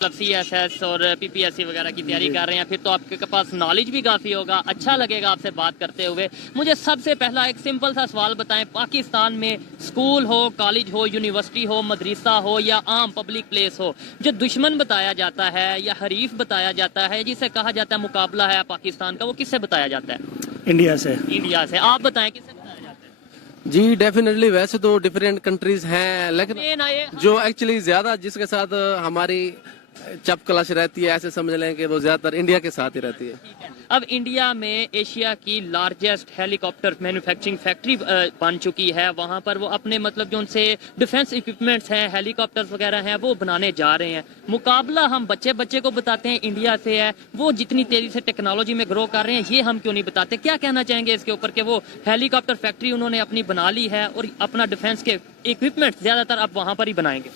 CSS اور PPSC وغیرہ کی تیاری کر رہے ہیں، پھر تو آپ کے پاس نالج بھی کافی ہوگا. اچھا لگے گا آپ سے بات کرتے ہوئے. مجھے سب سے پہلا ایک سمپل سا سوال بتائیں، پاکستان میں اسکول ہو، کالج ہو، یونیورسٹی ہو، مدرسہ ہو یا عام پبلک پلیس ہو، جو دشمن بتایا جاتا ہے یا حریف بتایا جاتا ہے، جسے کہا جاتا ہے مقابلہ ہے پاکستان کا، وہ کس سے بتایا جاتا ہے؟ انڈیا سے. انڈیا سے. آپ بتائیں کس سے بتایا جاتا ہے؟ جی ڈیفینیٹلی، ویسے تو ڈفرینٹ کنٹریز ہیں، لیکن جو ایکچولی زیادہ جس کے ساتھ ہماری چپ کلش رہتی ہے، ایسے سمجھ لیں کہ وہ زیادہ تر انڈیا کے ساتھ ہی رہتی ہے. اب انڈیا میں ایشیا کی لارجسٹ ہیلی کاپٹر مینوفیکچرنگ فیکٹری بن چکی ہے. وہاں پر وہ اپنے مطلب جو ان سے ڈیفنس اکوپمنٹس ہیں، ہیلی کاپٹرز وغیرہ ہیں، وہ بنانے جا رہے ہیں. مقابلہ ہم بچے کو بتاتے ہیں انڈیا سے ہے، وہ جتنی تیزی سے ٹیکنالوجی میں گرو کر رہے ہیں، یہ ہم کیوں نہیں بتاتے؟ کیا کہنا چاہیں گے اس کے اوپر کہ وہ ہیلی کاپٹر فیکٹری انہوں نے اپنی بنا لی ہے اور اپنا ڈیفنس کے اکوپمنٹ زیادہ تر اب وہاں پر ہی بنائیں گے؟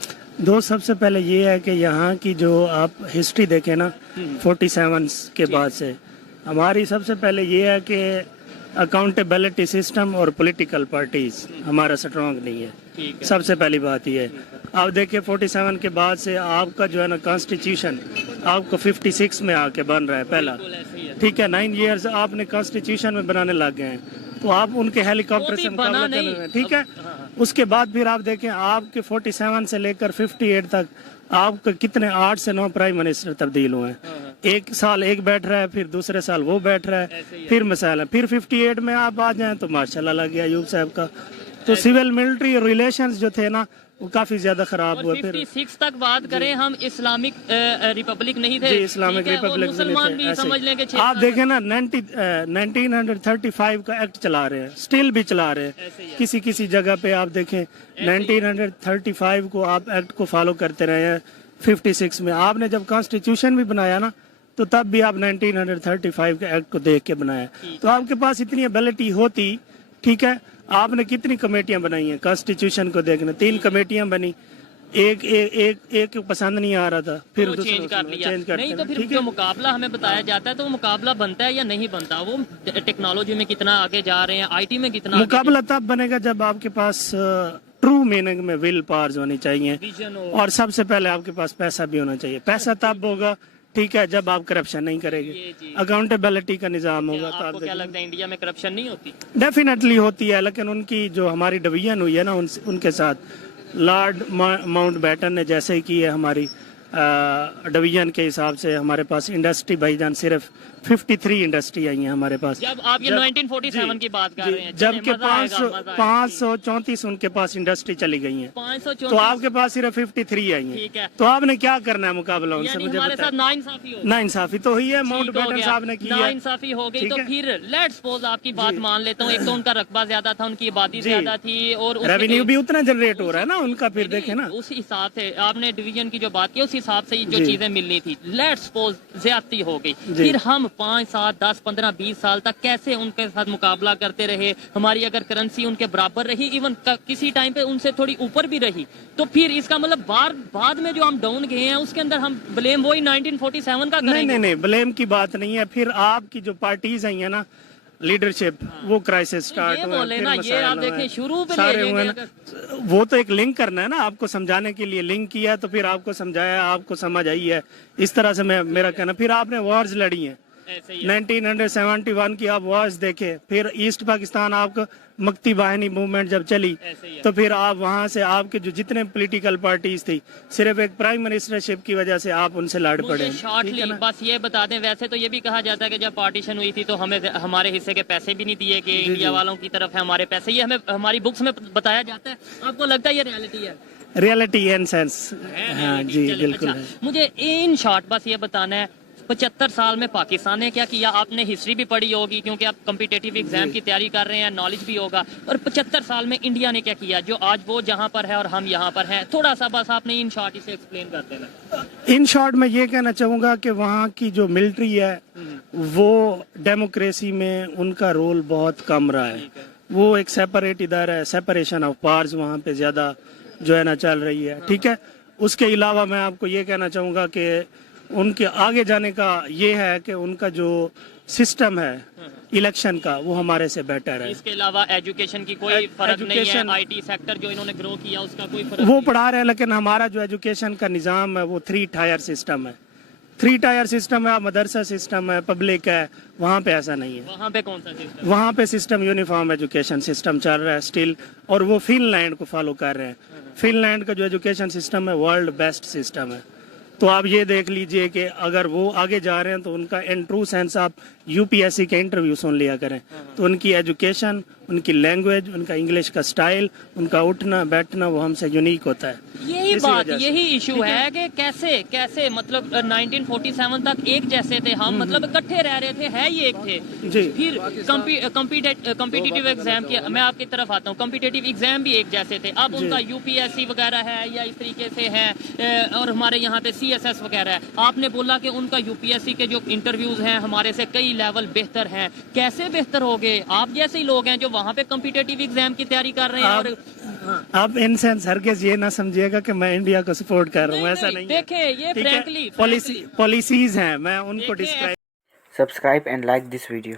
سب سے پہلے یہ ہے کہ یہاں کی جو آپ ہسٹری دیکھیں نا 47 کے بعد سے، ہماری سب سے پہلے یہ ہے کہ اکاؤنٹیبلٹی سسٹم اور پولیٹیکل پارٹیز ہمارا سٹرونگ نہیں ہے. سب سے پہلی بات یہ ہے. آپ دیکھیں 47 کے بعد سے آپ کا جو ہے نا کانسٹیٹیوشن آپ کو 56 میں آ کے بن رہا ہے پہلا. ٹھیک ہے، 9 ایئرز آپ نے کانسٹیٹیوشن میں بنانے لگ گئے ہیں، تو آپ ان کے ہیلی کاپٹر سے مقابلہ کر رہے ہیں. ٹھیک ہے، اس کے بعد پھر آپ دیکھیں آپ کے 47 سے لے کر 58 تک آپ کے کتنے 8 سے 9 پرائم منسٹر تبدیل ہوئے ہیں. ایک سال ایک بیٹھ رہا ہے، پھر دوسرے سال وہ بیٹھ رہا ہے، پھر مسائل ہے. پھر 58 میں آپ آ جائیں تو ماشاءاللہ لگ گیا ایوب صاحب کا. تو سول ملٹری ریلیشنز جو تھے نا وہ کافی زیادہ خراب ہوئے. پھر 56 تک بات کریں ہم، اسلامک ریپبلک نہیں تھے. جی اسلامک ریپبلک مسلمان بھی سمجھ لیں کہ آپ دیکھیں نا 1935 کا ایکٹ چلا رہے ہیں، سٹل بھی چلا رہے ہیں. کسی جگہ پہ آپ دیکھیں 1935 کو آپ ایکٹ کو فالو کرتے رہے ہیں. 56 میں آپ نے جب کانسٹیٹیوشن بھی بنایا نا تو تب بھی آپ 1935 کے ایکٹ کو دیکھ کے بنایا. تو آپ کے پاس اتنی ایبلٹی ہوتی، ٹھیک ہے، آپ نے کتنی کمیٹیاں بنائی ہیں کانسٹیٹیوشن کو دیکھنا؟ 3 کمیٹیاں بنی، ایک پسند نہیں آ رہا تھا، پھر چینج کر لیا. نہیں تو پھر جو مقابلہ ہمیں بتایا جاتا ہے تو وہ مقابلہ بنتا ہے یا نہیں بنتا؟ وہ ٹیکنالوجی میں کتنا آگے جا رہے ہیں، IT میں کتنا مقابلہ تب بنے گا جب آپ کے پاس ٹرو میننگ میں ول پاورز ہونی چاہیے، اور سب سے پہلے آپ کے پاس پیسہ بھی ہونا چاہیے. پیسہ تب ہوگا، ٹھیک ہے، جب آپ کرپشن نہیں کریں گے، اکاؤنٹیبلٹی کا نظام ہوگا. آپ کو کیا لگتا ہے انڈیا میں کرپشن نہیں ہوتی؟ ڈیفینیٹلی ہوتی ہے، لیکن ان کی جو ہماری ڈویژن ہوئی ہے نا ان کے ساتھ لارڈ ماؤنٹ بیٹن نے جیسے کی ہے ہماری ڈویژن کے حساب سے ہمارے پاس انڈسٹری بھائی جان صرف 53 انڈسٹری آئی ہیں ہمارے پاس. جب آپ یہ 1947 کی بات کر رہے ہیں، جبکہ 534 ان کے پاس انڈسٹری چلی گئی ہیں، تو آپ کے پاس صرف 53 آئی ہیں. تو آپ نے کیا کرنا ہے مقابلہ ان سے؟ مجھے ہمارے ساتھ ناانصافی تو ہوئی ہے، ماؤنٹ بیٹن صاحب نے کی ہے. ناانصافی ہو گئی. تو پھر لیٹ سپوز آپ کی بات مان لیتا ہوں، ایک تو ان کا رقبہ زیادہ تھا، ان کی آبادی زیادہ تھی، اور ریونیو بھی اتنا جنریٹ ہو رہا ہے نا ان کا. پھر دیکھیں نا اس حساب سے آپ نے ڈویژن کی جو بات کی، اس حساب سے جو چیزیں ملنی تھی، لیٹ سپوز زیادتی ہو گئی. پھر ہم 5 7 10 15 20 سال تک کیسے ان کے ساتھ مقابلہ کرتے رہے؟ ہماری اگر کرنسی ان کے برابر رہی، ایون کسی ٹائم پہ ان سے تھوڑی اوپر بھی رہی، تو پھر اس کا مطلب بعد میں جو ہم ڈاؤن گئے ہیں اس کے اندر ہم بلیم وہی 1947 کا کریں گے؟ نہیں، بلیم کی بات نہیں ہے. پھر آپ کی جو پارٹیز ہیں نا لیڈرشپ، وہ کرائسس سٹارٹ ہوئے، وہ تو ایک لنک کرنا ہے نا، آپ کو سمجھانے کے لیے لنک کیا، تو پھر آپ کو سمجھایا، آپ کو سمجھ آئی ہے. اس طرح سے میرا کہنا. پھر آپ نے وارز لڑی ہیں، 1971 کی آپ وارز دیکھیں. پھر ایسٹ پاکستان آپ کو مکتی باہنی موومنٹ جب چلی، تو پھر آپ وہاں سے آپ کے جو جتنے پولیٹیکل پارٹیز تھی، صرف ایک پرائم منسٹرشپ کی وجہ سے آپ ان سے لڑ پڑے. بس یہ بتا دیں، ویسے تو یہ بھی کہا جاتا ہے کہ جب پارٹیشن ہوئی تھی تو ہمیں ہمارے حصے کے پیسے بھی نہیں دیے کہ انڈیا والوں کی طرف ہے ہمارے پیسے. یہ ہمیں ہماری بکس میں بتایا جاتا ہے. آپ کو لگتا ہے یہ ریالٹی ہے؟ ریالٹی ان سینس، ہاں جی بالکل. مجھے ان شارٹ بس یہ بتانا ہے، 75 سال میں پاکستان نے کیا کیا؟ آپ نے ہسٹری بھی پڑھی ہوگی کیونکہ آپ کمپیٹیٹیو ایگزام کی تیاری کر رہے ہیں، نالج بھی ہوگا. اور 75 سال میں انڈیا نے کیا کیا جو آج وہ جہاں پر ہے اور ہم یہاں پر ہیں؟ تھوڑا سا بس آپ نے ان شارٹ اسے ایکسپلین کر دینا. ان شارٹ میں یہ کہنا چاہوں گا کہ وہاں کی جو ملٹری ہے وہ ڈیموکریسی میں ان کا رول بہت کم رہا ہے. وہ ایک سیپریٹ ادارہ ہے، سیپریشن آف پاورز وہاں پہ زیادہ جو ہے نا چل رہی ہے. ٹھیک ہے، اس کے علاوہ میں آپ کو یہ کہنا چاہوں گا کہ ان کے آگے جانے کا یہ ہے کہ ان کا جو سسٹم ہے الیکشن کا وہ ہمارے سے بیٹر ہے. اس کے علاوہ ایجوکیشن کی کوئی فرق نہیں ہے, آئی ٹی سیکٹر جو انہوں نے گرو کیا اس کا کوئی فرق وہ نہیں پڑھا رہے ہیں, لیکن ہمارا جو ایجوکیشن کا نظام ہے وہ 3 ٹائر سسٹم ہے. 3 ٹائر سسٹم ہے, مدرسہ سسٹم ہے, پبلک ہے. وہاں پہ ایسا نہیں ہے. وہاں پہ کون سا سسٹم؟ وہاں پہ سسٹم یونیفارم ایجوکیشن سسٹم چل رہا ہے اسٹل, اور وہ فن لینڈ کو فالو کر رہے ہیں. فن لینڈ کا جو ایجوکیشن سسٹم ہے ورلڈ بیسٹ سسٹم ہے. تو آپ یہ دیکھ لیجئے کہ اگر وہ آگے جا رہے ہیں تو ان کا ان ٹرو سینس آپ یو پی ایس سی کے انٹرویو سن لیا کریں, تو ان کی ایجوکیشن, ان کی لینگویج, ان کا انگلش کا سٹائل, ان کا اٹھنا بیٹھنا وہ ہم سے یونیک ہوتا ہے. یہی بات, یہی ایشو ہے کہ کیسے مطلب 1947 تک ایک جیسے تھے ہم, مطلب اکٹھے رہ رہے تھے, ہے یہ ایک تھے. پھر کمپیٹیٹیو ایگزام کی میں آپ کی طرف آتا ہوں, کمپیٹیٹیو ایگزام بھی ایک جیسے تھے. اب ان کا یو پی ایس سی وغیرہ ہے یا اس طریقے سے ہے, اور ہمارے یہاں پہ سی ایس ایس وغیرہ ہے. آپ نے بولا کہ ان کا یو پی ایس سی کے جو انٹرویوز ہیں ہمارے سے کئی لیول بہتر ہیں. کیسے بہتر ہو گئے؟ آپ جیسے ہی لوگ ہیں جو وہاں پہ کمپیٹیٹیو ایگزام کی تیاری کر رہے ہیں. اور آپ ان سینس ہرگز یہ نہ سمجھیے گا کہ میں انڈیا کو سپورٹ کر رہا ہوں, ایسا نہیں ہے. دیکھیں یہ فرینکلی پالیسیز ہیں, میں ان کو describe. Subscribe and like this video.